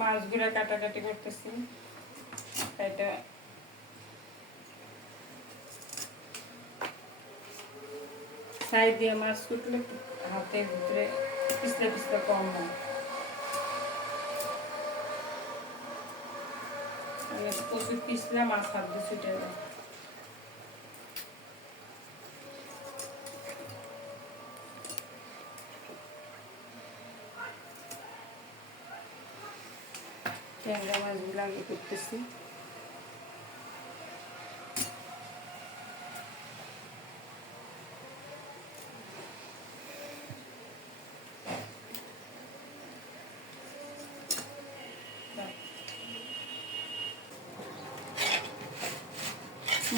মাছগুলো কাটাকাটি করতেছি। এটা সাইড দিয়ে মাছ কুটলে হাতের ভিতরে পিছলে পিছলে কম মানে প্রচুর পিছলে মাছ হাত দিয়ে ছুটে যায় ট্যাংরা মাছগুলো আগে করতেছি।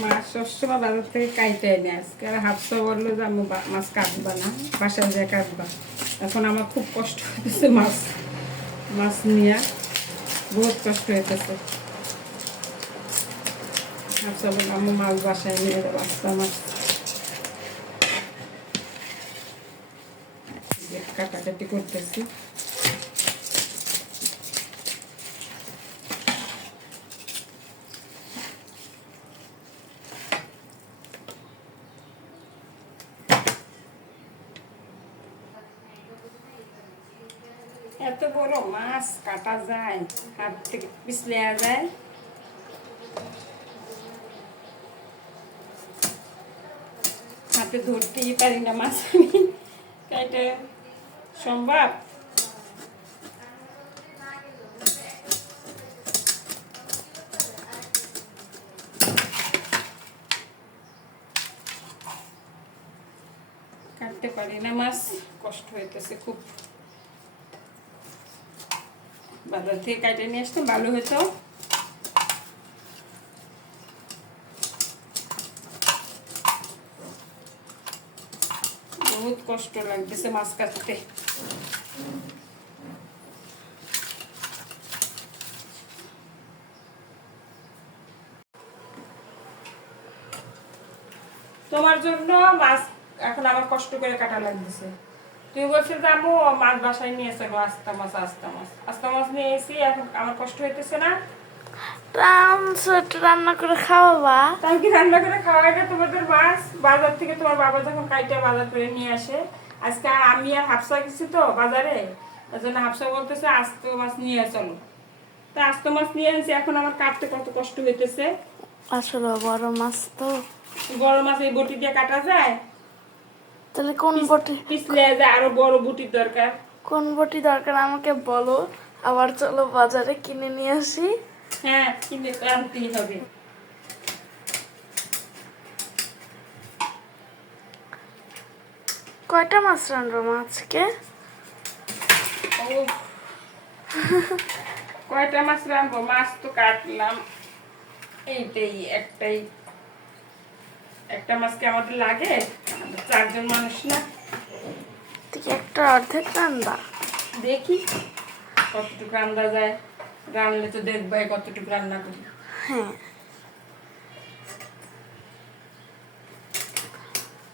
মাছ সবসময় বাজার থেকে কাইটে এনে, আজকে আর হাফসা বলল যে আমি মাছ কাটবা না, বাসায় যে কাটবা। এখন আমার খুব কষ্ট হইতেছে মাছ মাছ নিয়ে। বহুত কষ্ট হইতেছে হাফসা বলল আমি মাছ বাসায় নিয়ে যাব মাছ। কাটাকাটি করতেছি। এত বড় মাছ কাটা যায়, হাত থেকে পিছলে যায়। হাতে ধরতেই পারি না মাছ আমি। কাইটা সম্ভব? কাটতে পারি না মাছ, কষ্ট হইতেছে খুব। বাজার থেকে কাটে নিয়ে আসতে ভালো হতো। বহুত কষ্ট লাগতেছে মাছ কাটতে। তোমার জন্য মাছ এখন আমার কষ্ট করে কাটা লাগতেছে। তুই বলছো যে আম্মু মাছ বাসায় নিয়ে এসে আস্তা মাছ আস্তা মাছ। আস্তা মাছ নিয়ে এসি এখন আমার কষ্ট হইতেছে না। রান্না করে খাওয়াবা। তাই কি রান্না করে খাওয়াই না তোমাদের মাছ বাজার থেকে তোমার বাবা যখন কাইটা বাজার করে নিয়ে আসে আজকে আর আমি আর হাফসা গেছি তো বাজারে তার জন্য হাফসা বলতেছে আস্ত মাছ নিয়ে চলো। তা আস্ত মাছ নিয়ে আনছি এখন আমার কাটতে কত কষ্ট হইতেছে। আসলে বড় মাছ তো। বড় মাছ এই বটি দিয়ে কাটা যায় তাহলে কোন বটি পিছলে যায় আরও বড় বটির দরকার। কোন বটি দরকার আমাকে বলো আবার চলো বাজারে কিনে নিয়ে আসি। হ্যাঁ কিনে আনতেই হবে। কয়টা মাছ রান্না মাছকে কয়টা মাছ রাখব মাছ তো কাটলাম। এইটাই একটাই। একটা মাছকে আমাদের লাগে? চারজন মানুষ না। একটা অর্ধেক রান্না। দেখি কতটুকু রান্না যায়। রান্নলে তো দেখব কতটুকু রান্না করি। হ্যাঁ।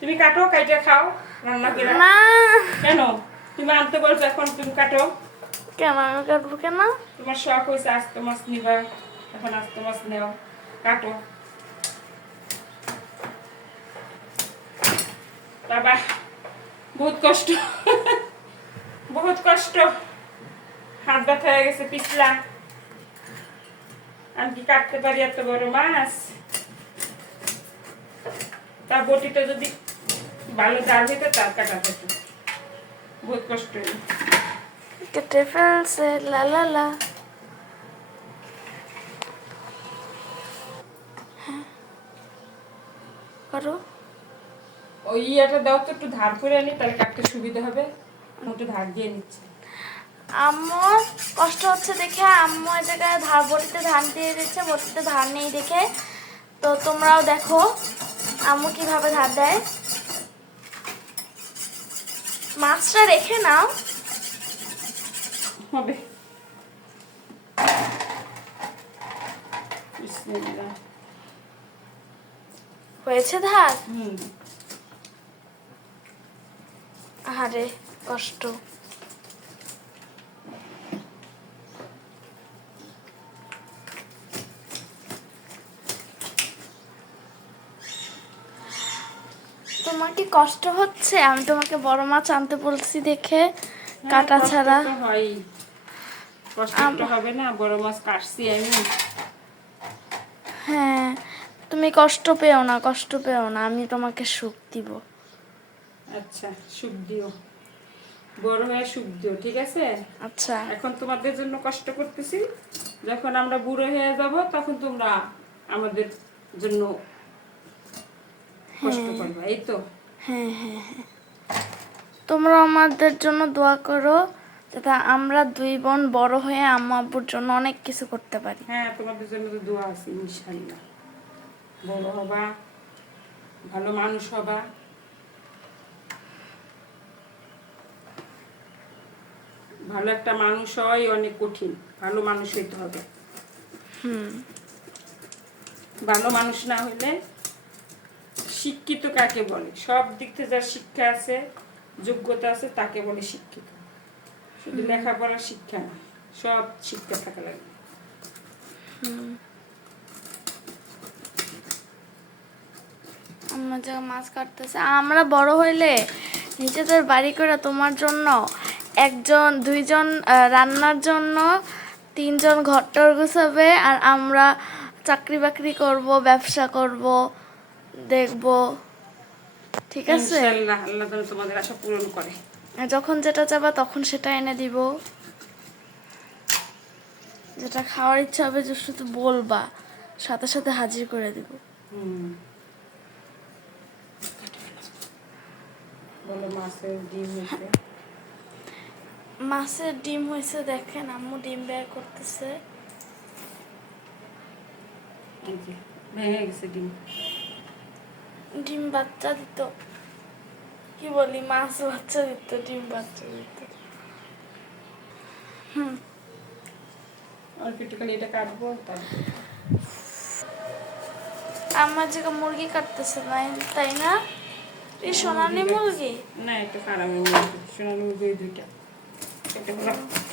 তুমি কাটো কাইটে খাও রান্না করে। না। কেন? তুমি আনতে বলছো এখন তুমি কাটো। কেন? আমি কাটবো কেন? তোমার শখ হয়েছে আস্ত মাছ নিবা এখন আস্ত মাছ নেও। কাটো। বাবা, বহুত কষ্ট। বহুত কষ্ট। হাত ব্যথা হয়ে গেছে, পিছলা। আমি কি কাটতে পারি এত বড় মাছ? তা বটিটা যদি ভালো জাল হইতো, তার কাটা যেত। বহুত কষ্ট কেটে ফেলছে, লা লা লা হ্যাঁ। করো ওই ইয়েটা দাও তো একটু ধার করে আনি তাহলে কাটতে সুবিধা হবে। আমি একটু ধার দিয়ে নিচ্ছি। আম্মু কষ্ট হচ্ছে দেখে। আম্মু এ জায়গায় ধার বটিতে ধান দিয়ে দিচ্ছে বটিতে ধান নেই দেখে। তো তোমরাও দেখো আম্মু কীভাবে ধার দেয়। মাছটা রেখে নাও। হবে। হয়েছে ধার? হুম। আহারে কষ্ট। কষ্ট হচ্ছে? আমি তোমাকে বড় মাছ আনতে বলছি দেখে হ্যাঁ, কাটা ছাড়া। হবে না বড় মাছ কাটছি আমি। হ্যাঁ তুমি কষ্ট পেও না কষ্ট পেও না আমি তোমাকে সুখ দিব। আচ্ছা সুখ দিও। বড় হয়ে সুখ দিও ঠিক আছে? আচ্ছা। এখন তোমাদের জন্য কষ্ট করতেছি। যখন আমরা বুড়ো হয়ে যাব তখন তোমরা আমাদের জন্য কষ্ট করবে এই তো? হ্যাঁ হ্যাঁ হ্যাঁ। তোমরা আমাদের জন্য দোয়া করো যাতে আমরা দুই বোন বড় হয়ে আম্মা আব্বুর জন্য অনেক কিছু করতে পারি। হ্যাঁ তোমাদের জন্য তো দোয়া আছে ইনশাল্লাহ বড় হবা ভালো মানুষ হবা। ভালো একটা মানুষ হয় অনেক কঠিন। ভালো মানুষ হইতে হবে। ভালো মানুষ না হইলে শিক্ষিত কাকে বলে? সব দিক থেকে যার শিক্ষা আছে যোগ্যতা আছে তাকে বলে শিক্ষিত। শুধু লেখাপড়ার শিক্ষা না সব শিক্ষা থাকা লাগবে আমরা যে মাছ কাটতেছে আমরা বড় হইলে নিজেদের বাড়ি করে তোমার জন্য একজন দুইজন রান্নার জন্য তিনজন ঘরটর গুছাবে আর আমরা চাকরি বাকরি করব ব্যবসা করব দেখব। ঠিক আছে? ইনশাআল্লাহ আল্লাহ তোমাদের আশা পূরণ করে। যখন যেটা চাবা তখন সেটা এনে দিব। যেটা খাওয়ার ইচ্ছা হবে যে শুধু বলবা সাথে সাথে হাজির করে দিব। হুম। বলো মাছের ডিম মাছের ডিম হয়েছে দেখেন আম্মু ডিম বের করতেছে। যে ভেঙে গেছে ডিম। ডিম বাচ্চা দিত। কি বলি মাছ বাচ্চা দিত ডিম বাচ্চা দিত। হুম। একটুখানি এটা কাটবো আমার জায়গা মুরগি কাটতেছে তাই তাই না? এই সোনালি মুরগি? না একটু খারাপ সোনালি মুরগি দুইটা। এটা হলো